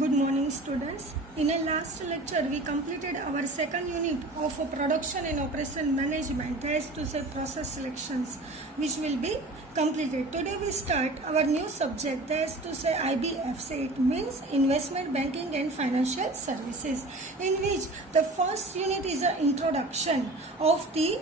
Good morning, students. In a last lecture, we completed our second unit of production and operation management, that is to say process selections, which will be completed. Today we start our new subject, that is to say IBFC. It means Investment Banking and Financial Services, in which the first unit is an introduction of the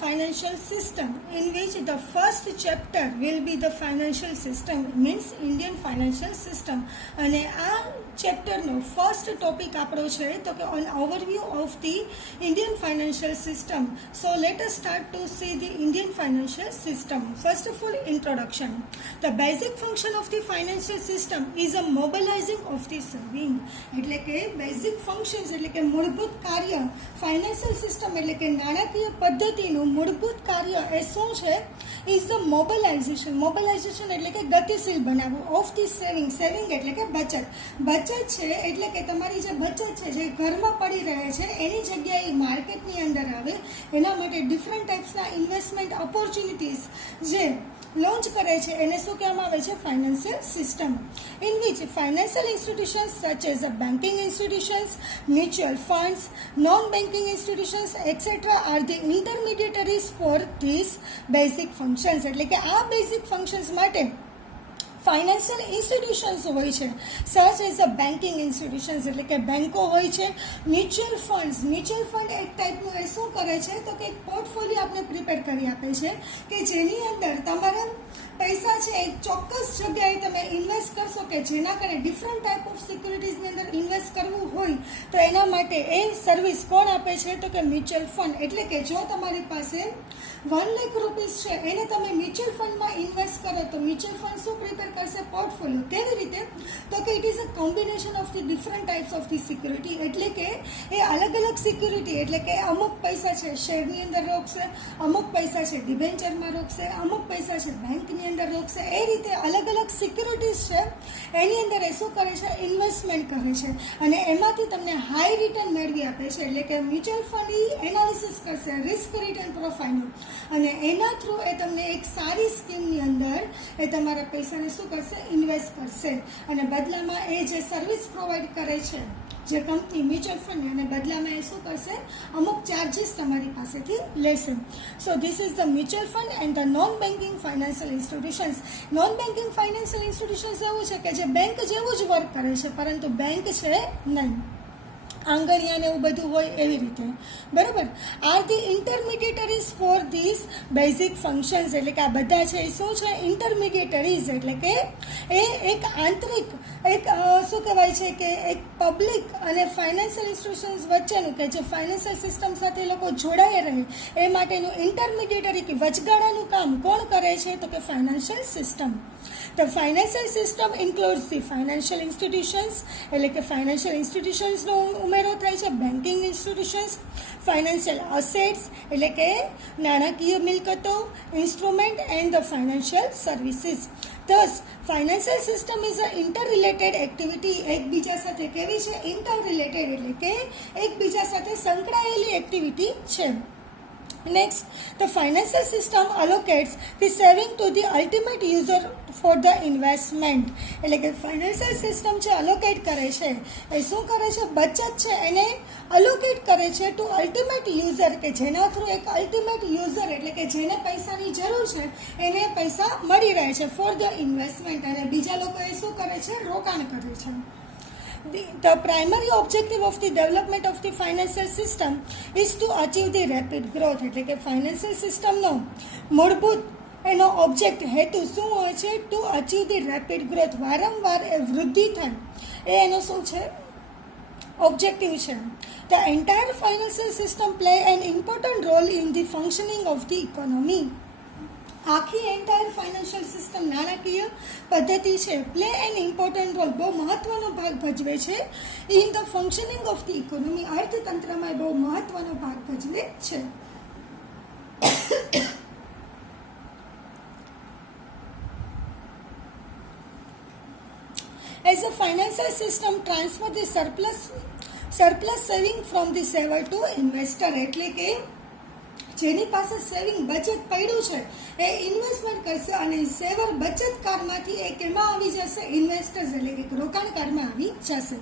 financial system, in which the first chapter will be the financial system, means Indian financial system. અને આ ચેપ્ટરનો first topic આપણો છે તો કે on overview of the Indian financial system. So let us start two C the Indian financial system. First of all introduction. The basic function of the financial system is a mobilising of the saving. એટલે કે basic functions એટલે કે મૂળભૂત કાર્ય financial system એટલે કે નાણાકીય પદ્ધતિનું મૂળભૂત કાર્ય એ શું છે? Is the mobilisation. મોબિલાઇઝેશન એટલે કે ગતિશીલ બનાવવું ઓફ ધી સેવિંગ. સેવિંગ એટલે કે બચત. બચત છે એટલે કે તમારી જે બચત છે જે ઘરમાં પડી રહે છે એની જગ્યાએ માર્કેટની અંદર આવે એના માટે ડિફરન્ટ ટાઈપ્સના ઇન્વેસ્ટમેન્ટ ઓપોર્ચ્યુનિટીઝ જે લોન્ચ કરે છે એને શું કહેવામાં આવે છે? Financial system. In which financial institutions such as a banking institutions, mutual funds, non banking institutions etcetera are the intermediaries for this basic functions. એટલે કે આ બેઝિક ફંક્શન્સ માટે ફાઇનાન્શિયલ ઇન્સ્ટિટ્યુશન્સ હોય છે, સચ એઝ અ બેન્કિંગ ઇન્સ્ટિટ્યુશન્સ એટલે કે બેન્કો હોય છે. Mutual funds. મ્યુચ્યુઅલ ફંડ એક ટાઈપનું એ શું કરે છે તો કે એક પોર્ટફોલિયો આપણે પ્રિપેર કરી આપે છે કે જેની અંદર તમારા પૈસા છે એક ચોક્કસ જગ્યાએ તમે ઇન્વેસ્ટ કરશો કે જેના કારણે ડિફરન્ટ ટાઈપ ઓફ સિક્યુરિટીઝની અંદર ઇન્વેસ્ટ કરવું હોય તો એના માટે એ સર્વિસ કોણ આપે છે તો કે મ્યુચ્યુઅલ ફંડ. એટલે કે જો તમારી પાસે 1 લાખ રૂપીસ છે એને તમે મ્યુચ્યુઅલ ફંડમાં ઇન્વેસ્ટ કરો તો મ્યુચ્યુઅલ ફંડ શું પ્રિપેર કરશે? પોર્ટફોલિયો. કેવી રીતે? તો કે it is a combination of the different types of the security. એટલે કે એ અલગ અલગ સિક્યુરિટી એટલે કે અમુક પૈસા છે શેરની અંદર રોકશે, અમુક પૈસા છે ડિબેન્ચરમાં રોકશે, અમુક પૈસા છે બેંકની અંદર રોકશે. એ રીતે અલગ અલગ સિક્યુરિટીઝ છે એની અંદર એ શું કરે છે? ઇન્વેસ્ટમેન્ટ કરે છે અને એમાંથી તમને હાઈ રિટર્ન મેળવી આપે છે. એટલે કે મ્યુચ્યુઅલ ફંડ એનાલિસિસ કરશે રિસ્ક રિટર્ન પ્રોફાઇલનું અને એના થ્રુ એ તમને એક સારી સ્કીમની અંદર એ તમારા પૈસાને શું કરશે? ઇન્વેસ્ટ કરશે અને બદલામાં એ જે સર્વિસ પ્રોવાઈડ કરે છે જે કંપની મ્યુચ્યુઅલ ફંડ અને બદલામાં એ શું કરશે? અમુક ચાર્જીસ તમારી પાસેથી લેશે. સો this is the mutual fund and the non banking financial institutions. Non banking financial institutions એવું છે કે જે બેંક જેવું જ વર્ક કરે છે પરંતુ બેંક છે નહીં, આંગણિયાને એવું બધું હોય એવી રીતે. બરાબર. Are the intermediaries for this basic functions. એટલે કે આ બધા છે એ શું છે? ઇન્ટરમીડિયેટરીઝ. એટલે કે એ એક આંતરિક એક શું કહેવાય છે કે એક પબ્લિક અને ફાઇનાન્શિયલ ઇન્સ્ટિટ્યુશન્સ વચ્ચેનું કે જે ફાઇનાન્શિયલ સિસ્ટમ સાથે એ લોકો જોડાઈ રહે એ માટેનું ઇન્ટરમીડિયેટરી કે વચગાળાનું કામ કોણ કરે છે તો કે financial system. The financial system includes the financial institutions એટલે કે ફાઇનાન્શિયલ ઇન્સ્ટિટ્યુશન્સનો ઉમેરો થાય છે, બેન્કિંગ ઇન્સ્ટિટ્યુશન્સ, ફાઇનાન્શિયલ અસેટ્સ એટલે કે નાણાકીય મિલકતો, instrument and the financial services. Thus, financial system is a interrelated activity. એકબીજા સાથે કેવી છે? ઇન્ટરરિલેટેડ એટલે કે એકબીજા સાથે સંકળાયેલી એક્ટિવિટી છે. Next, the financial system allocates the saving to the ultimate user for the investment. એટલે કે ફાઇનાન્શિયલ સિસ્ટમ છે અલોકેટ કરે છે એ શું કરે છે? બચત છે એને અલોકેટ કરે છે ટુ અલ્ટિમેટ યુઝર કે જેના થ્રુ એક અલ્ટિમેટ યુઝર એટલે કે જેને પૈસાની જરૂર છે એને પૈસા મળી રહે છે ફોર ધ ઇન્વેસ્ટમેન્ટ અને બીજા લોકો એ શું કરે છે? રોકાણ કરે છે. The primary objective of the development of the financial system is to achieve the rapid growth. એટલે કે ફાઇનાન્શિયલ સિસ્ટમનો મૂળભૂત એનો ઓબ્જેક્ટ હેતુ શું હોય છે? To achieve the rapid growth. વારંવાર એ વૃદ્ધિ થાય એ એનો શું છે? ઓબ્જેક્ટિવ છે. The entire financial system play an important role in the functioning of the economy. આખી એન્ટાયર ફાઇનાન્શિયલ સિસ્ટમ નાણાકીય પદ્ધતિ છે પ્લે એન ઇમ્પોર્ટન્ટ રોલ બહુ મહત્વનો ભાગ ભજવે છે in the functioning of the economy. અર્થતંત્રમાં બહુ મહત્વનો ભાગ ભજવે છે. As a financial system transfer the surplus saving from the saver to investor. એટલે કે જેની પાસે સેવિંગ બચત પડ્યું છે એ ઇન્વેસ્ટમેન્ટ કરશે અને સેવર બચતકારમાંથી એક એમાં આવી જશે ઇન્વેસ્ટર્સ એટલે કે રોકાણકારમાં આવી જશે.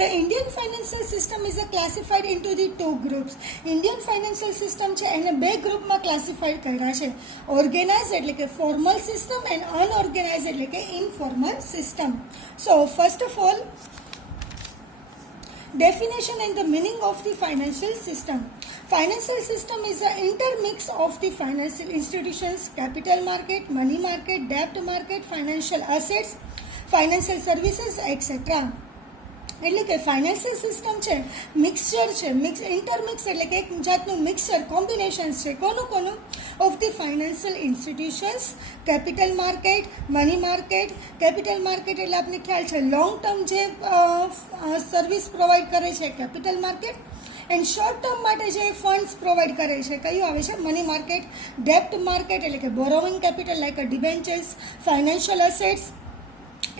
The Indian financial system is classified into the two groups. Indian financial system છે એને બે ગ્રુપમાં ક્લાસિફાઈડ કર્યા છે. ઓર્ગેનાઇઝ એટલે કે ફોર્મલ સિસ્ટમ એન્ડ અનઓર્ગેનાઇઝ એટલે કે informal system. So first of all definition and the meaning of the financial system. Financial system is an intermix of the financial institutions, capital market, money market, debt market, financial assets, financial services, etc. એટલે કે financial system છે mixture છે, ઇન્ટરમિક્સ એટલે કે એક જાતનું mixture combinations છે કોનું of the financial institutions, capital market, money market. Capital market એટલે આપણને ખ્યાલ છે લોંગ ટર્મ જે સર્વિસ પ્રોવાઈડ કરે છે capital market, and short term માટે જે ફંડ્સ પ્રોવાઈડ કરે છે કયું આવે છે મની માર્કેટ. ડેપ્ટ માર્કેટ એટલે કે borrowing capital like debentures, financial assets,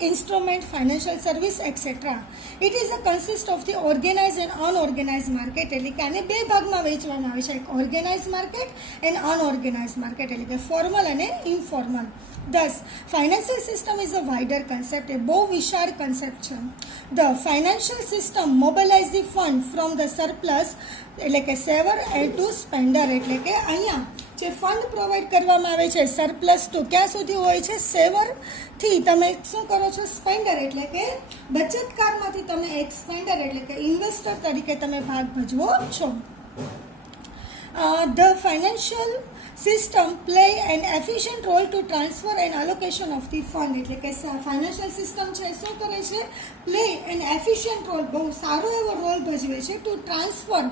instrument, financial service, etc. It is a consist of the organized and unorganized market. એટલે કે આને બે ભાગમાં વહેંચવામાં આવે છે, એક organise market and unorganise market એટલે કે ફોર્મલ અને informal. Thus, financial system is a wider concept, એ બહુ વિશાળ કન્સેપ્ટ છે. The financial system mobilize the fund from the surplus એટલે કે સેવર to spender એટલે કે અહીંયા જે ફંડ પ્રોવાઈડ કરવામાં આવે છે સરપ્લસ તો ક્યાં સુધી હોય છે સેવરથી તમે શું કરો છો સ્પેન્ડર એટલે કે બચતકારમાંથી તમે એક સ્પેન્ડર એટલે કે ઇન્વેસ્ટર તરીકે તમે ભાગ ભજવો છો. The financial system play an efficient role to transfer and allocation of the fund એટલે કે ફાઇનાન્શિયલ સિસ્ટમ છે શું કરે છે પ્લે એન એફિશિયન્ટ રોલ બહુ સારો એવો રોલ ભજવે છે two transfer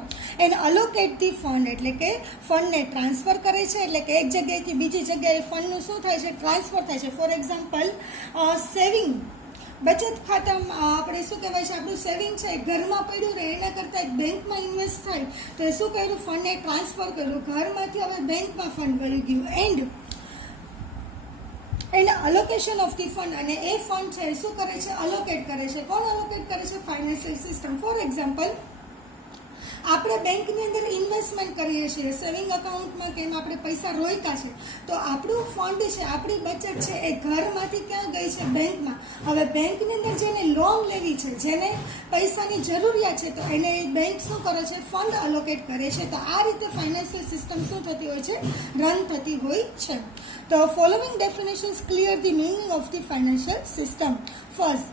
and allocate the fund એટલે કે ફંડને ટ્રાન્સફર કરે છે એટલે કે એક જગ્યાએથી બીજી જગ્યાએ ફંડનું શું થાય છે ટ્રાન્સફર થાય છે. ફોર એક્ઝામ્પલ સેવિંગ બચત ખાતામાં આપણે શું કહેવાય છે આપણું સેવિંગ છે ઘરમાં પડ્યું રહે એના કરતાં એક બેંકમાં ઇન્વેસ્ટ થાય તો એ શું કર્યું ફંડને ટ્રાન્સફર કર્યું ઘરમાંથી હવે બેંકમાં ફંડ વળી ગયું and allocation of the fund અને એ ફંડ છે શું કરે છે અલોકેટ કરે છે. કોણ અલોકેટ કરે છે ફાઇનાન્શિયલ સિસ્ટમ. ફોર એક્ઝામ્પલ આપણે બેંકની અંદર ઇન્વેસ્ટમેન્ટ કરીએ છીએ સેવિંગ અકાઉન્ટમાં કે એમ આપણે પૈસા રોક્યા છે તો આપણું ફંડ છે આપણી બચત છે એ ઘરમાંથી ક્યાં ગઈ છે બેંકમાં. હવે બેંકની અંદર જેને લોન લેવી છે જેને પૈસાની જરૂરિયાત છે તો એને બેંક શું કરે છે ફંડ અલોકેટ કરે છે. તો આ રીતે ફાઇનાન્શિયલ સિસ્ટમ શું થતી હોય છે રન થતી હોય છે. The following definitions clear the meaning of the financial system. First,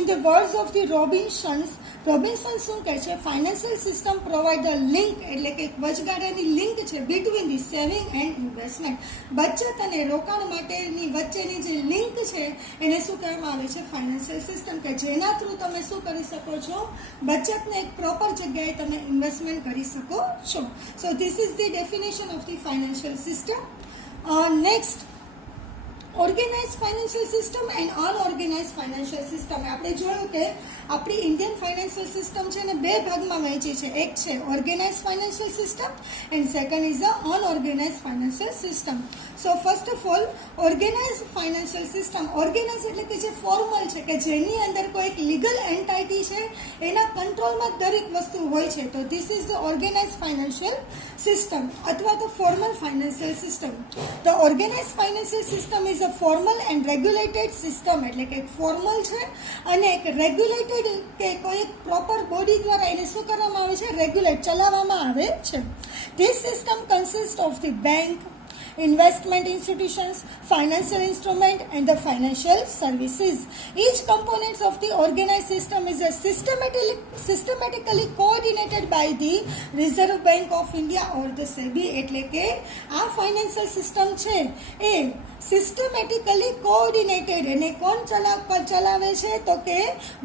in the words of the Robinson શું કહે છે financial system provide the link એટલે કે વચગાળાની લિંક છે between the saving and investment. બચત અને રોકાણ માટેની વચ્ચેની જે લિંક છે એને શું કહેવામાં આવે છે ફાઇનાન્શિયલ સિસ્ટમ કે જેના થ્રુ તમે શું કરી શકો છો બચતને એક પ્રોપર જગ્યાએ તમે ઇન્વેસ્ટમેન્ટ કરી શકો છો. So this is the definition of the financial system. Next organise financial system and unorganise financial system. આપણે જોયું કે આપણી ઇન્ડિયન ફાઇનાન્શિયલ સિસ્ટમ છે ને બે ભાગમાં વહેંચી છે, એક છે organise financial system and second is a unorganise financial system. So first of all organise financial system. Organise એટલે કે જે ફોર્મલ છે કે જેની અંદર કોઈ એક લીગલ એન્ટાઇટી છે એના કંટ્રોલમાં દરેક વસ્તુ હોય છે તો this is the organise financial system અથવા તો formal financial system. The organise financial system is a formal and regulated system એટલે કે એક ફોર્મલ છે અને એક રેગ્યુલેટેડ કે કોઈ એક પ્રોપર બોડી દ્વારા એને શું કરવામાં આવે છે રેગ્યુલેટ ચલાવવામાં આવે છે. This system consist of the bank, investment institutions, financial instrument and the financial services. Each component of the organized system is a systematically coordinated by the Reserve Bank of India or the SEBI. એટલે કે આ financial system છે એ systematically coordinated અને કોણ ચલાવે છે તો કે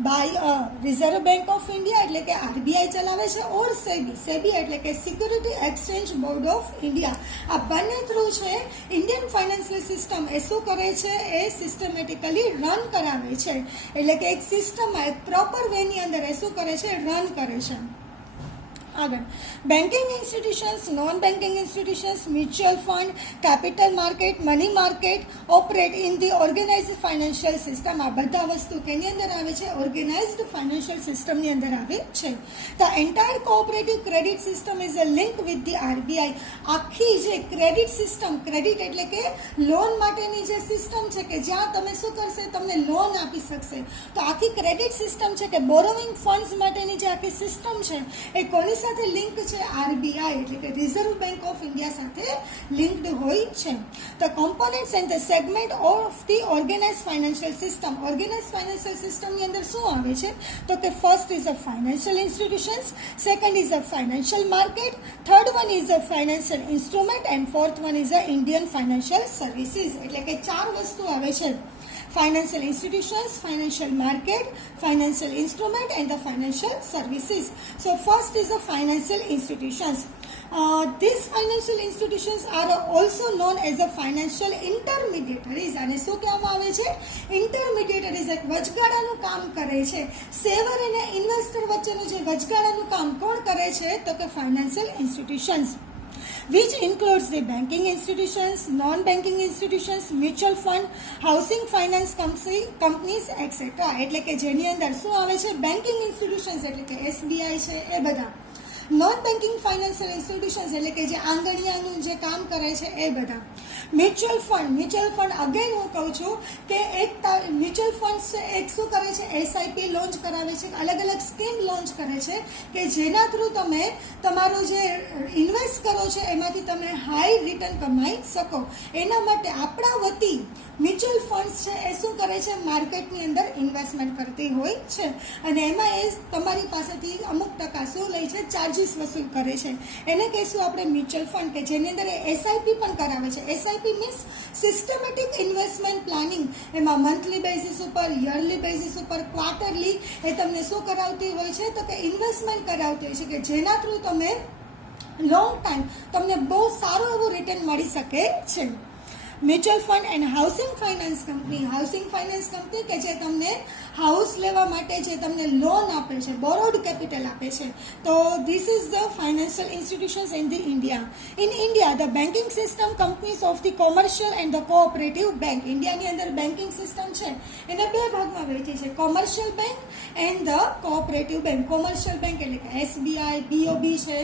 by reserve bank of India એટલે કે આરબીઆઈ ચલાવે છે ઓર સેબી એટલે કે security exchange board of India. આ બંને થ્રુ છે ઇન્ડિયન ફાઇનાન્શિયલ સિસ્ટમ એ શું કરે છે એ સિસ્ટમેટિકલી રન કરાવે છે એટલે કે એક સિસ્ટમમાં એક પ્રોપર વેની અંદર એ શું કરે છે રન કરે છે. આગળ banking institutions, non banking institutions, mutual fund, capital market, money market operate in the organised financial system. આ બધા વસ્તુ કેની અંદર આવે છે? ઓર્ગેનાઇઝડ ફાઇનાન્શિયલ સિસ્ટમની અંદર આવે છે. The entire cooperative credit system is a link with the RBI. આખી જે ક્રેડિટ સિસ્ટમ, ક્રેડિટ એટલે કે લોન માટેની જે સિસ્ટમ છે કે જ્યાં તમે શું કરશે, તમને લોન આપી શકશે. તો આખી ક્રેડિટ સિસ્ટમ છે કે બોરોવિંગ ફંડ્સ માટેની જે આખી સિસ્ટમ છે એ કોની સાથે લિંક છે? આરબીઆઈ એટલે કે રિઝર્વ બેંક ઓફ ઇન્ડિયા સાથે લિંક્ડ હોય છે. The components and the segment of the organise financial system. Organise financial સિસ્ટમની અંદર શું આવે છે? તો કે first is a financial institutions, second is a financial market, third one is a financial instrument and fourth one is a Indian financial services. એટલે કે 4 વસ્તુ આવે છે: financial institutions, financial market, financial instrument and the financial services. So first is the financial institutions. These financial institutions are also known as the financial intermediaries. અને શું કહેવામાં આવે છે? ઇન્ટરમીડિયેટરીઝ. એક વચગાળાનું કામ કરે છે. સેવર અને ઇન્વેસ્ટર વચ્ચેનું જે વચગાળાનું કામ કોણ કરે છે? તો કે financial institutions, which includes the banking institutions, non-banking institutions, mutual fund, housing finance companies, etc. એટલે કે જેની અંદર શું આવે છે? બેન્કિંગ ઇન્સ્ટિટ્યુશન્સ એટલે કે એસબીઆઈ છે એ બધા. નોન બેન્કિંગ ફાઇનાન્શિયલ ઇન્સ્ટિટ્યુશન્સ એટલે કે જે આંગણિયાનું જે કામ કરે છે એ બધા. મ્યુચ્યુઅલ ફંડ અગેન હું કહું છું કે એક મ્યુચ્યુઅલ ફંડ છે એક શું કરે છે? એસઆઈપી લોન્ચ કરાવે છે, અલગ અલગ સ્કીમ લોન્ચ કરે છે કે જેના થ્રુ તમે તમારો જે ઇન્વેસ્ટ કરો છો એમાંથી તમે હાઈ રિટર્ન કમાઈ શકો. એના માટે આપણા વતી મ્યુચ્યુઅલ ફંડ્સ છે એ શું કરે છે? માર્કેટની અંદર ઇન્વેસ્ટમેન્ટ કરતી હોય છે અને એમાં એ તમારી પાસેથી અમુક ટકા શું લે છે? ચાર્જિસ વસૂલ કરે છે. એને કહીશું આપણે મ્યુચ્યુઅલ ફંડ, કે જેની અંદર એસઆઈપી પણ કરાવે છે. SIP means systematic investment planning. એમાં મંથલી બેઝિસ ઉપર, યરલી બેઝિસ ઉપર, ક્વાર્ટરલી એ તમને શું કરાવતી હોય છે? તો કે ઇન્વેસ્ટમેન્ટ કરાવતી હોય છે કે જેના થ્રુ તમે લોંગ ટાઈમ તમને બહુ સારું એવું રિટર્ન મળી શકે છે. Mutual fund and housing finance company. Housing finance company કે જે તમને હાઉસ લેવા માટે જે તમને લોન આપે છે, બોરોડ કેપિટલ આપે છે. તો this is the financial institutions in the India. In India the banking system companies of the commercial and the cooperative bank. ઇન્ડિયાની અંદર બેન્કિંગ સિસ્ટમ છે એને 2 ભાગમાં વહેંચી છે: commercial bank and the cooperative bank. Commercial bank એટલે કે SBI, BOB છે,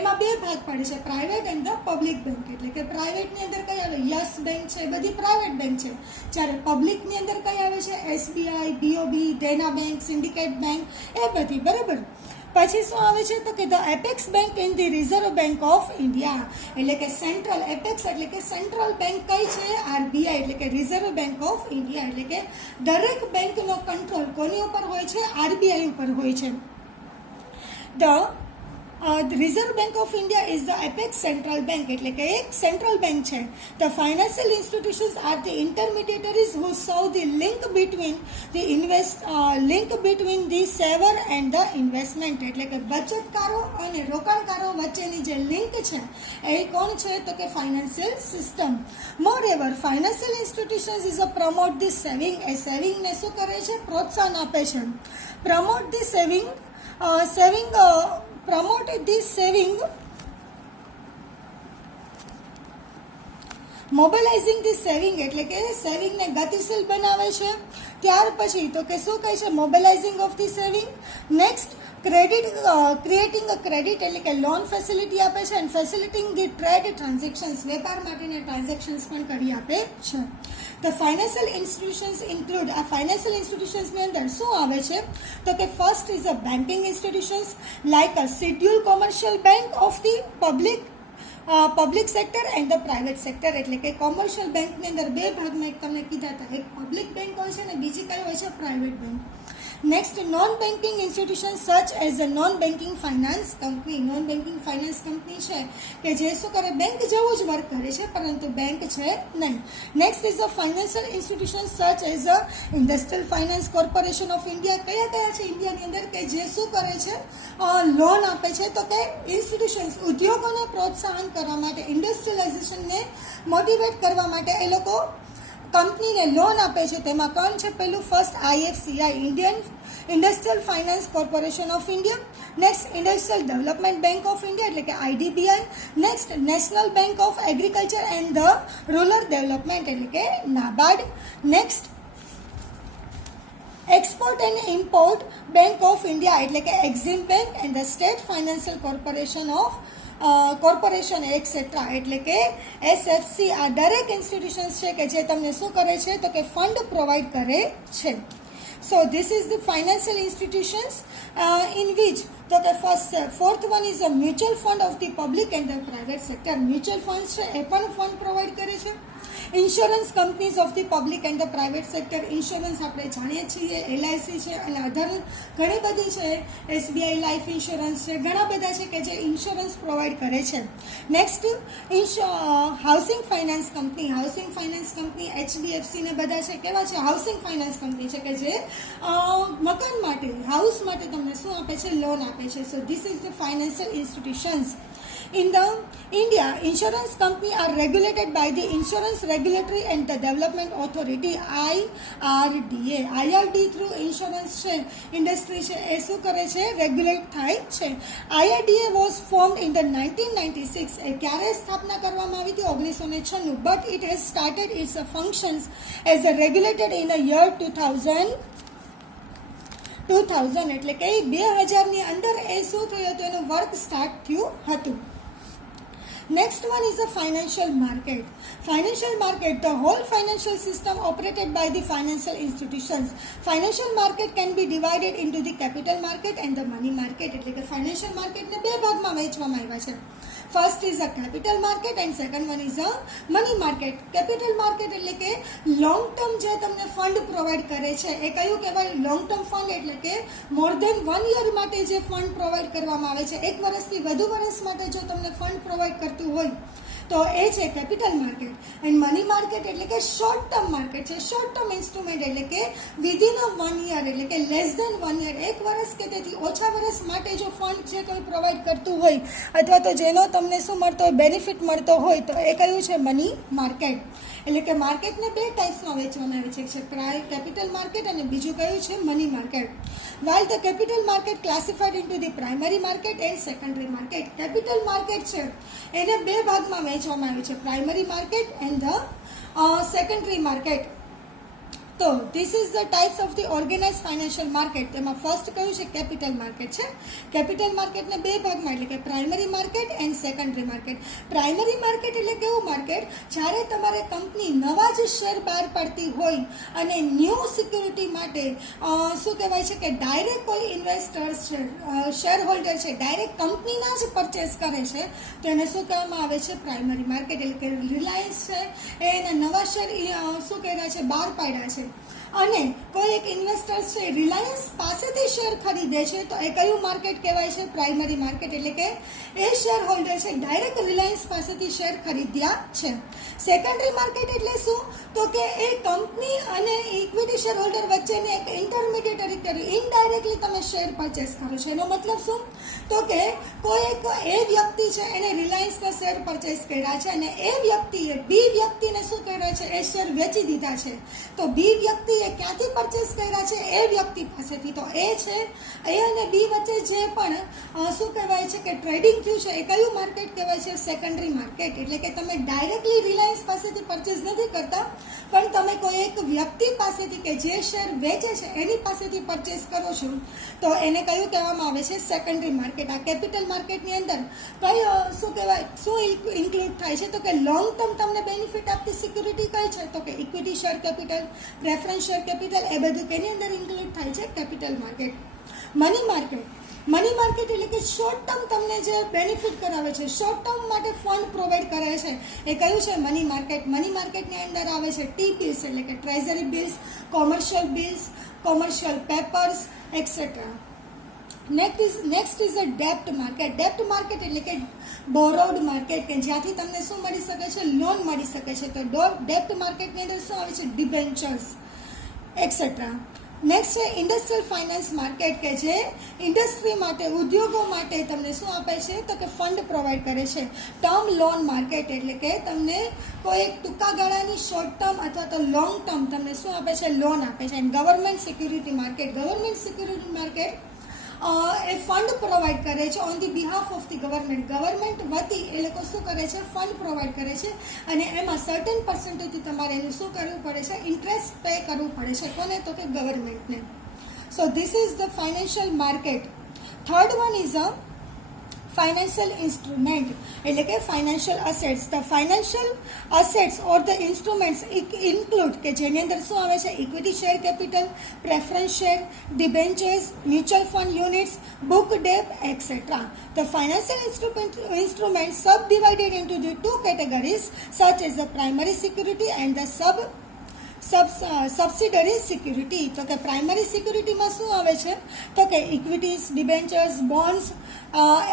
એમાં 2 ભાગ પડે છે: private and the public bank. એટલે કે પ્રાઇવેટની અંદર કઈ આવે? યસ બેંક છે, એ બધી પ્રાઇવેટ બેંક છે. જ્યારે પબ્લિકની અંદર કઈ આવે છે? એસબીઆઈ, બીઓબી, દેના બેંક, સિન્ડિકેટ બેંક એ બધી. બરાબર. પછી શું આવે છે? તો કે the apex bank in the reserve bank of India. એટલે કે સેન્ટ્રલ એપેક્સ એટલે કે સેન્ટ્રલ બેંક કઈ છે? આરબીઆઈ એટલે કે રિઝર્વ બેંક ઓફ ઇન્ડિયા. એટલે કે દરેક બેંકનો કંટ્રોલ કોની ઉપર હોય છે? આરબીઆઈ ઉપર હોય છે. The Reserve Bank of India is the apex central bank. એટલે કે એક સેન્ટ્રલ બેંક છે. The financial institutions are the intermediaries who serve the link between the saver and the investment. એટલે કે બચતકારો અને રોકાણકારો વચ્ચેની જે લિંક છે એ કોણ છે? તો કે financial system. Moreover, financial institutions is a promote the saving. એ સેવિંગને શું કરે છે? પ્રોત્સાહન આપે છે. Promote the saving mobilising the saving એટલે કે સેવિંગને ગતિશીલ બનાવે છે. ત્યાર પછી તો કે શું કહે છે? Mobilising of the saving. Next creating a credit એટલે કે લોન ફેસિલિટી આપે છે અને ફેસિલિટીંગ ધી ટ્રેડ ટ્રાન્ઝેક્શન્સ, વેપાર માટેના ટ્રાન્ઝેક્શન્સ પણ કરી આપે છે. The financial institutions include. આ ફાઇનાન્શિયલ ઇન્સ્ટિટ્યુશન્સની અંદર શું આવે છે? તો કે first is a banking institutions like a schedule commercial bank of the public sector and the private sector. એટલે કે કોમર્શિયલ બેંકની અંદર 2 ભાગમાં એક તમને કીધા હતા, એક પબ્લિક બેંક હોય છે અને બીજી કઈ હોય છે? Private bank. Next non banking institution સચ એઝ અ non banking finance company. Non banking finance company છે કે જે શું કરે? બેંક જેવું જ વર્ક કરે છે પરંતુ બેંક છે નહીં. Next is a financial institution સચ as a industrial finance corporation of India. કયા છે ઇન્ડિયાની અંદર કે જે શું કરે છે? લોન આપે છે. તો કે ઇન્સ્ટિટ્યુશન્સ ઉદ્યોગોને પ્રોત્સાહન કરવા માટે, ઇન્ડસ્ટ્રીયલાઇઝેશનને મોટિવેટ કરવા માટે એ લોકો કંપનીને લોન આપે છે તેમાં કોણ છે? પેલું first IFCI, Indian industrial finance corporation of India. Next industrial development bank of India એટલે કે IDBI. Next national bank of agriculture and the rural development એટલે કે NABARD. Next export and import bank of India એટલે કે Exim bank and the state financial corporation etcetera એટલે કે SFC. આ દરેક ઇન્સ્ટિટ્યુશન્સ છે કે જે તમને શું કરે છે તો કે ફંડ પ્રોવાઈડ કરે છે. So this is the financial institutions in which the fourth one is a mutual fund of the public and the private sector. Mutual funds છે એ પણ ફંડ પ્રોવાઈડ કરે છે. Insurance companies of the public and the private sector. Insurance આપણે જાણીએ છીએ LIC છે અને અધર ઘણી બધી છે, SBI લાઈફ ઇન્સ્યોરન્સ છે, ઘણા બધા છે કે જે ઇન્સ્યોરન્સ પ્રોવાઈડ કરે છે. Next housing finance company. Housing finance company HDFC ને બધા છે કેવા છે? હાઉસિંગ ફાઇનાન્સ કંપની છે કે જે મકાન માટે, હાઉસ માટે તમને શું આપે છે? લોન આપે છે. સો this is the financial institutions. In the India, insurance company are regulated by the Insurance Regulatory and the Development Authority IRDA. IRD through insurance છે ઇન્ડસ્ટ્રી છે એ શું કરે છે? રેગ્યુલેટ થાય છે. IRDA was formed in the 1996. એ ક્યારે સ્થાપના કરવામાં આવી હતી? 1996. But it has started its functions as a regulated in the year 2000 એટલે કે 2000ની અંદર એ શું થયું હતું? એનું વર્ક સ્ટાર્ટ થયું હતું. Next one is a financial market. Financial market, the whole financial system operated by the financial institutions. Financial market can be divided into the capital market and the money market. એટલે કે financial market ને બે ભાગમાં વહેંચવામાં આવ્યા છે. First is a capital market and second one is a money market. Capital market એટલે કે લોંગ ટર્મ જે તમને ફંડ પ્રોવાઈડ કરે છે એ કયું કહેવાય? લોંગ ટર્મ ફંડ એટલે કે મોર દેન 1 યર માટે જે ફંડ પ્રોવાઈડ કરવામાં આવે છે, 1 વર્ષથી વધુ વર્ષ માટે જો તમને ફંડ પ્રોવાઈડ કરતું હોય તો એ છે capital market. And money market એટલે કે શોર્ટ ટર્મ માર્કેટ છે. શોર્ટ ટર્મ ઇન્સ્ટ્રુમેન્ટ એટલે કે વિધિન અ 1 યર એટલે કે લેસ દેન 1 યર, 1 વર્ષ કે તેથી ઓછા વર્ષ માટે જો ફંડ જે કોઈ પ્રોવાઈડ કરતું હોય અથવા તો જેનો તમને શું મળતો હોય? બેનિફિટ મળતો હોય તો એ કયું છે? Money market. એટલે કે માર્કેટને બે ટાઈપ્સમાં વહેંચવામાં આવે છે, કેપિટલ માર્કેટ અને બીજું કયું છે? Money market. While the capital market classified into the primary market and secondary market. Capital market છે એને બે ભાગમાં વહેંચવામાં આવ્યું છે, primary market and the secondary market. તો this is the types of the organise financial market. તેમાં first કયું છે? કેપિટલ માર્કેટ છે. કેપિટલ માર્કેટને બે ભાગમાં એટલે કે primary market and secondary market. Primary market એટલે કેવું માર્કેટ? જ્યારે તમારે કંપની નવા જ શેર બહાર પાડતી હોય અને ન્યૂ સિક્યુરિટી માટે શું કહેવાય છે કે ડાયરેક્ટ કોઈ ઇન્વેસ્ટર્સ છે, શેર હોલ્ડર છે, ડાયરેક્ટ કંપનીના જ પરચેસ કરે છે તો એને શું કહેવામાં આવે છે? Primary market. એટલે કે રિલાયન્સ છે એ એના નવા શેર શું કર્યા છે? બહાર પાડ્યા છે અને કોઈ એક ઇન્વેસ્ટર્સ છે રિલાયન્સ પાસેથી શેર ખરીદે છે તો એ કયું માર્કેટ કહેવાય છે? Primary market. એટલે કે એ શેર હોલ્ડર છે ડાયરેક્ટ રિલાયન્સ પાસેથી શેર ખરીદ્યા છે. સેકન્ડરી માર્કેટ એટલે શું? તો કે એ કંપની અને ઇક્વિટી શેર હોલ્ડર વચ્ચેની એક ઇન્ટરમીડિયેટરી કરી ઇનડાયરેક્ટલી તમે શેર પરચેસ કરો છો. એનો મતલબ શું? તો કે કોઈ એક એ વ્યક્તિ છે એને રિલાયન્સના શેર પરચેસ કર્યા છે અને એ વ્યક્તિએ બી વ્યક્તિને શું કર્યા છે? એ શેર વેચી દીધા છે. તો બી વ્યક્તિએ ક્યાંથી પરચેસ કર્યા છે? એ વ્યક્તિ પાસેથી. તો એ છે એ અને બી વચ્ચે જે પણ શું કહેવાય છે કે ટ્રેડિંગ થયું છે એ કયું માર્કેટ કહેવાય છે? Secondary market. એટલે કે તમે ડાયરેક્ટલી રિલાયન્સ પાસેથી પરચેસ નથી કરતા પણ તમે કોઈ એક વ્યક્તિ પાસેથી કે જે શેર વેચે છે એની પાસેથી પરચેસ કરો છો તો એને કયું કહેવામાં આવે છે? Secondary market. આ કેપિટલ માર્કેટની અંદર કઈ શું કહેવાય શું ઇન્ક્લુડ થાય છે? તો કે લોંગ ટર્મ તમને બેનિફિટ આપતી સિક્યુરિટી કઈ છે? તો કે equity share capital, preference share capital, એ બધું કેની અંદર ઇન્ક્લુડ થાય છે? Capital market. Money market. Money market એટલે કે શોર્ટ ટર્મ તમને જે બેનિફિટ કરાવે છે, શોર્ટ ટર્મ માટે ફંડ પ્રોવાઈડ કરે છે એ કયું છે? Money market. મની માર્કેટની અંદર આવે છે T-bills એટલે કે treasury bills, commercial bills, commercial papers etcetera. Next is a ડેપ્ટ માર્કેટ. ડેપ્ટ માર્કેટ એટલે કે બોરોડ માર્કેટ કે જ્યાંથી તમને શું મળી શકે છે? લોન મળી શકે છે. તો ડેપ્ટ માર્કેટની અંદર શું આવે છે? Debentures et cetera. નેક્સ્ટ છે ઇન્ડસ્ટ્રીયલ ફાઇનાન્સ માર્કેટ, કે જે ઇન્ડસ્ટ્રી માટે, ઉદ્યોગો માટે તમને શું આપે છે તો કે ફંડ પ્રોવાઈડ કરે છે. ટર્મ લોન માર્કેટ એટલે કે તમને કોઈ એક ટૂંકા ગાળાની શોર્ટ ટર્મ અથવા તો લોંગ ટર્મ તમને શું આપે છે, લોન આપે છે. And government security market, government security market A fund provide કરે છે on the behalf of the government વતી એ લોકો શું કરે છે, ફંડ પ્રોવાઈડ કરે છે અને એમાં સર્ટન પર્સન્ટેજથી તમારે એનું શું કરવું પડે છે, ઇન્ટરેસ્ટ પે કરવું પડે છે. કોને તો કે ગવર્મેન્ટને. So this is the financial market. Third one is a financial instrument એટલે કે financial assets. The financial assets or the instruments include, કે જેની અંદર શું આવે છે, equity share capital, preference share, debentures, mutual fund units, book debt etcetera. The financial instruments subdivided into the two categories such as the primary security and the subsidiary security. તો કે primary સિક્યુરિટીમાં શું આવે છે તો કે equities, debentures, bonds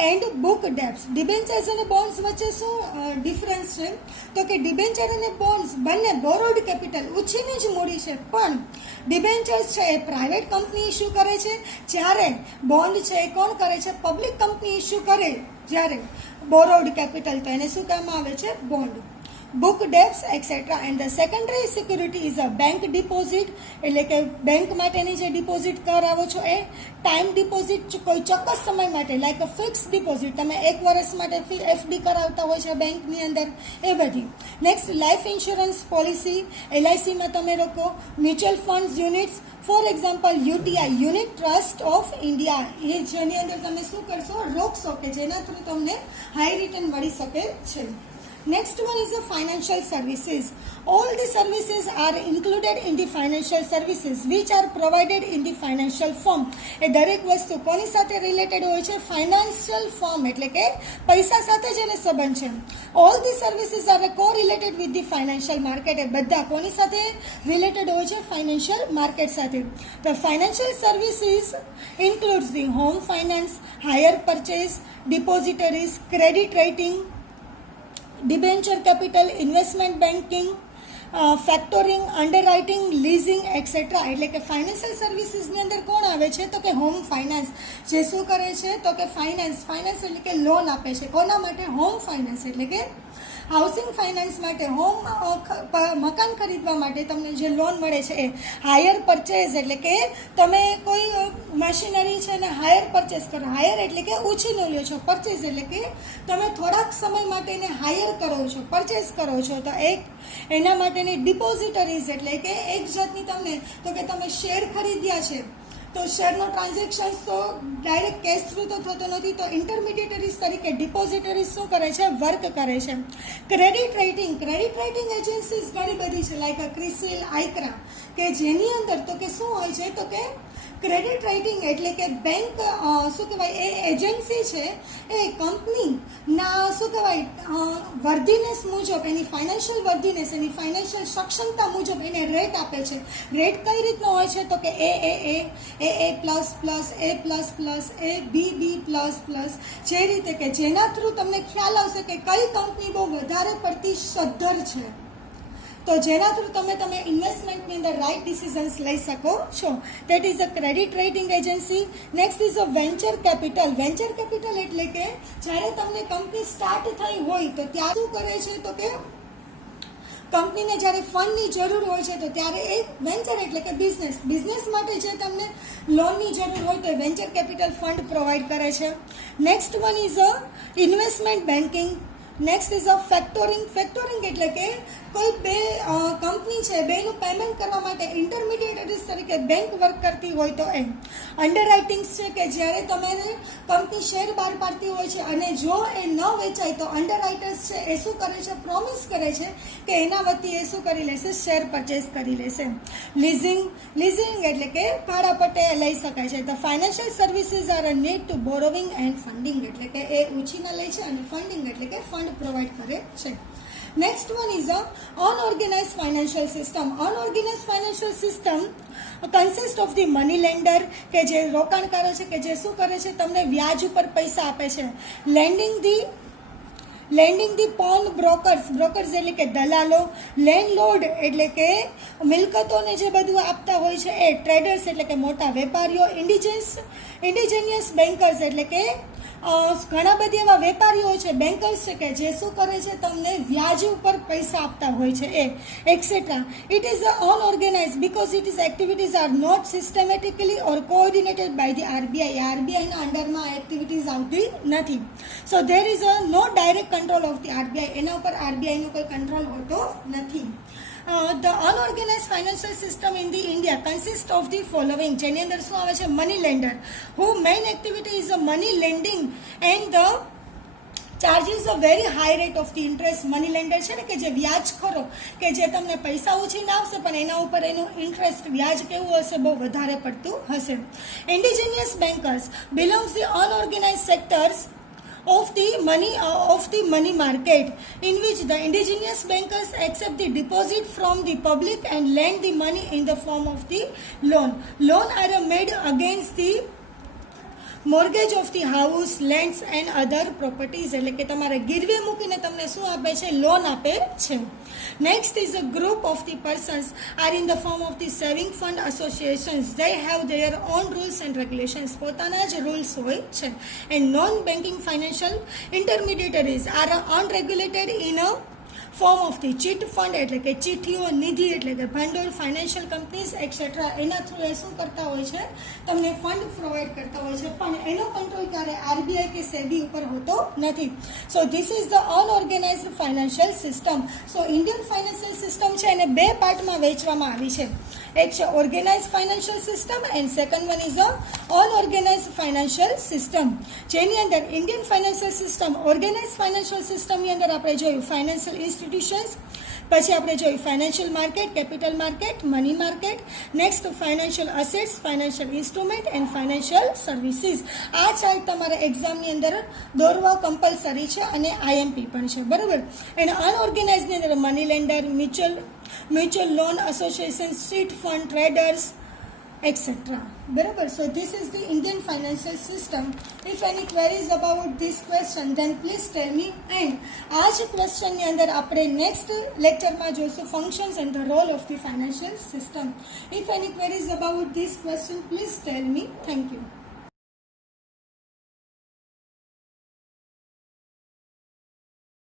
and book debts. Debentures અને bonds વચ્ચે શું ડિફરન્સ છે તો કે ડિબેન્ચર અને બોન્ડ્સ બંને બોરોડ કેપિટલ, ઉછીની જ મૂડી છે, પણ ડિબેન્ચર્સ છે એ પ્રાઇવેટ કંપની ઇસ્યુ કરે છે, જ્યારે બોન્ડ છે એ કોણ કરે છે, પબ્લિક કંપની ઇસ્યુ કરે. જ્યારે બોરોડ કેપિટલ તો એને શું કહેવામાં આવે છે, bond. Book debts etcetera. And the secondary security is a bank deposit એટલે કે બેંક માટેની જે ડિપોઝિટ કરાવો છો એ, ટાઈમ ડિપોઝિટ કોઈ ચોક્કસ સમય માટે, લાઈક અ ફિક્સ ડિપોઝિટ, તમે 1 વર્ષ માટે એફડી કરાવતા હોય છે બેંકની અંદર, એ બધી. નેક્સ્ટ લાઈફ ઇન્સ્યોરન્સ પોલિસી, એલઆઈસીમાં તમે રોકો, mutual funds units, for example UTI, unit trust of India, એ જેની અંદર તમે શું કરશો, રોકશો કે જેના થ્રુ તમને હાઈ રિટર્ન મળી શકે છે. Next one is the financial services. All the services are included in the financial services which are provided in the financial firm. એ દરેક વસ્તુ કોની સાથે રિલેટેડ હોય છે, ફાઇનાન્શિયલ ફર્મ એટલે કે પૈસા સાથે જેને સંબંધ છે. All the services are co-related with the financial market. એ બધા કોની સાથે રિલેટેડ હોય છે, ફાઇનાન્શિયલ માર્કેટ સાથે. The financial services includes the home finance, hire purchase, depositories, credit rating, debenture capital, investment banking, factoring, underwriting, leasing etcetera. એટલે કે financial સર્વિસીસની અંદર કોણ આવે છે તો કે હોમ ફાઇનાન્સ, જે શું કરે છે તો કે ફાઇનાન્સ એટલે કે લોન આપે છે. કોના માટે, હોમ ફાઇનાન્સ એટલે કે હાઉસિંગ ફાઇનાન્સ માટે, હોમ મકાન ખરીદવા માટે તમને જે લોન મળે છે એ. હાયર પરચેઝ એટલે કે તમે કોઈ મશીનરી છે ને હાયર પરચેઝ કરો, હાયર એટલે કે ઉછીનો લ્યો છો, પરચેઝ એટલે કે તમે થોડાક સમય માટે એને હાયર કરો છો, પરચેઝ કરો છો. તો એક એના માટેની ડિપોઝિટરીઝ એટલે કે એક જાતની તમને તો કે તમે શેર ખરીદ્યા છે તો શેરનો ટ્રાન્ઝેક્શન્સ તો ડાયરેક્ટ કેશ થ્રુ તો થતો નથી, તો ઇન્ટરમીડિયેટરીઝ તરીકે ડિપોઝિટરીઝ શું કરે છે, વર્ક કરે છે. ક્રેડિટ રેટિંગ એજન્સીઝ ઘણી બધી છે, લાઈક ક્રિસિલ, આઈક્રા, કે જેની અંદર તો કે શું હોય છે તો કે ક્રેડિટ રાઇટિંગ એટલે કે બેંક શું કહેવાય, એ એજન્સી છે એ કંપનીના શું કહેવાય વર્ધીનેસ મુજબ, એની ફાઇનાન્શિયલ વર્ધીનેસ, એની ફાઇનાન્શિયલ સક્ષમતા મુજબ એને રેટ આપે છે. રેટ કઈ રીતનો હોય છે તો કે એ પ્લસ પ્લસ, એ પ્લસ પ્લસ, એ બી પ્લસ પ્લસ, જે રીતે કે જેના થ્રુ તમને ખ્યાલ આવશે કે કઈ કંપની બહુ વધારે પડતી સદ્ધર છે, તો જેના થ્રુ તમે ઇન્વેસ્ટમેન્ટની અંદર રાઇટ ડિસિઝન્સ લઈ શકો છો. That is a credit rating agency. Next is a venture capital. Venture capital એટલે કે જ્યારે તમને કંપની સ્ટાર્ટ થઈ હોય તો ત્યાં શું કરે છે તો કે કંપનીને જ્યારે ફંડની જરૂર હોય છે તો ત્યારે એ વેન્ચર એટલે કે બિઝનેસ માટે જે તમને લોનની જરૂર હોય તો વેન્ચર કેપિટલ ફંડ પ્રોવાઈડ કરે છે. Next one is a investment banking. Next is a factoring એટલે કે કોઈ બે કંપની છે, બેનું પેમેન્ટ કરવા માટે ઇન્ટરમીડિયેટરીઝ તરીકે બેંક વર્ક કરતી હોય તો એમ. અંડરરાઇટિંગ્સ છે કે જ્યારે તમારે કંપની શેર બહાર પાડતી હોય છે અને જો એ ન વેચાય તો અંડરરાઇટર્સ છે એ શું કરે છે, પ્રોમિસ કરે છે કે એના વતી એ શું કરી લેશે, શેર પરચેસ કરી લેશે. લીઝિંગ એટલે કે ભાડા પટ્ટે લઈ શકાય છે. The financial services are a need to borrowing and funding એટલે કે એ ઉછીના લે છે અને ફંડિંગ એટલે કે ફંડ પ્રોવાઈડ કરે છે. Next one is a unorganized financial system. Unorganized financial system consists of the money lender કે જે રોકાણકારો છે કે જે શું કરે છે, તમને વ્યાજ ઉપર પૈસા આપે છે. Landing the porn brokers, brokers એટલે કે દલાલો, લેન્ડલોર્ડ એટલે કે મિલકતોને જે બધું આપતા હોય છે એ, ટ્રેડર્સ એટલે કે મોટા વેપારીઓ, ઇન્ડિજિનિયસ બેન્કર્સ એટલે કે ઘણા બધી એવા વેપારીઓ છે, બેન્કર્સ છે કે જે શું કરે છે, તમને વ્યાજ ઉપર પૈસા આપતા હોય છે એ, etcetera. It is unorganise because it is activities are not systematically or coordinated by the RBI. આરબીઆઈના અંડરમાં એક્ટિવિટીઝ આવતી નથી. So there is no direct control of the RBI. એના ઉપર આરબીઆઈનો કોઈ કંટ્રોલ હોતો નથી. The unorganized financial system in the India consists of the following. જેની અંદર શું આવે છે? Money lander, who main activity is a money lending and the charges a very high rate of the interest. Money lander છે ને કે જે વ્યાજ ખરો કે જે તમને પૈસા ઉછીને આવશે પણ એના ઉપર એનું ઇન્ટરેસ્ટ વ્યાજ કેવું હશે? બહુ વધારે પડતું હશે. Indigenous bankers belongs the unorganised sectors of the money market, in which the indigenous bankers accept the deposit from the public and lend the money in the form of the loan. Loan are made against the mortgage of the house, lands and other properties. એટલે કે તમારે ગીરવે મૂકીને તમને શું આપે છે? Loan આપે છે. Next is a group of the persons are in the form of the saving fund associations. They have their own rules and regulations. પોતાના જ રૂલ્સ હોય છે. And non banking financial intermediaries are unregulated in a form of the chit fund એટલે કે ચીઠીઓ, નિધિ એટલે કે ભંડોળ, ફાઇનાન્શિયલ કંપનીઝ એક્સેટ્રા. એના થ્રુ એ શું કરતા હોય છે? તમને ફંડ પ્રોવાઈડ કરતા હોય છે, પણ એનો કંટ્રોલ ક્યારે આરબીઆઈ કે સેબી ઉપર હોતો નથી. So this is the unorganised financial system. So Indian financial system છે એને બે પાર્ટમાં વહેંચવામાં આવી છે. એક છે organise financial system and second one is a unorganise financial system. જેની અંદર Indian financial system, organise financial સિસ્ટમની અંદર આપણે જોયું ફાઇનાન્શિયલ ઇન્સ્ટિટ્યુશન્સ, પછી આપણે જોયું financial market, capital market, money market, next financial assets, financial instrument and financial services. આ ચાર્ટ તમારે એક્ઝામની અંદર દોરવા કમ્પલસરી છે અને આઈએમપી પણ છે, બરાબર. અને અનઓર્ગેનાઇઝની અંદર money lander, mutual loan association, street fund, traders etc. બરાબર. So this is the Indian financial system. If any queries about this question then please tell me. And આ જ ક્વેશ્ચનની અંદર આપણે નેક્સ્ટ લેક્ચરમાં જોઈશું functions and the role of the financial system. If any queries about this question please tell me. Thank you.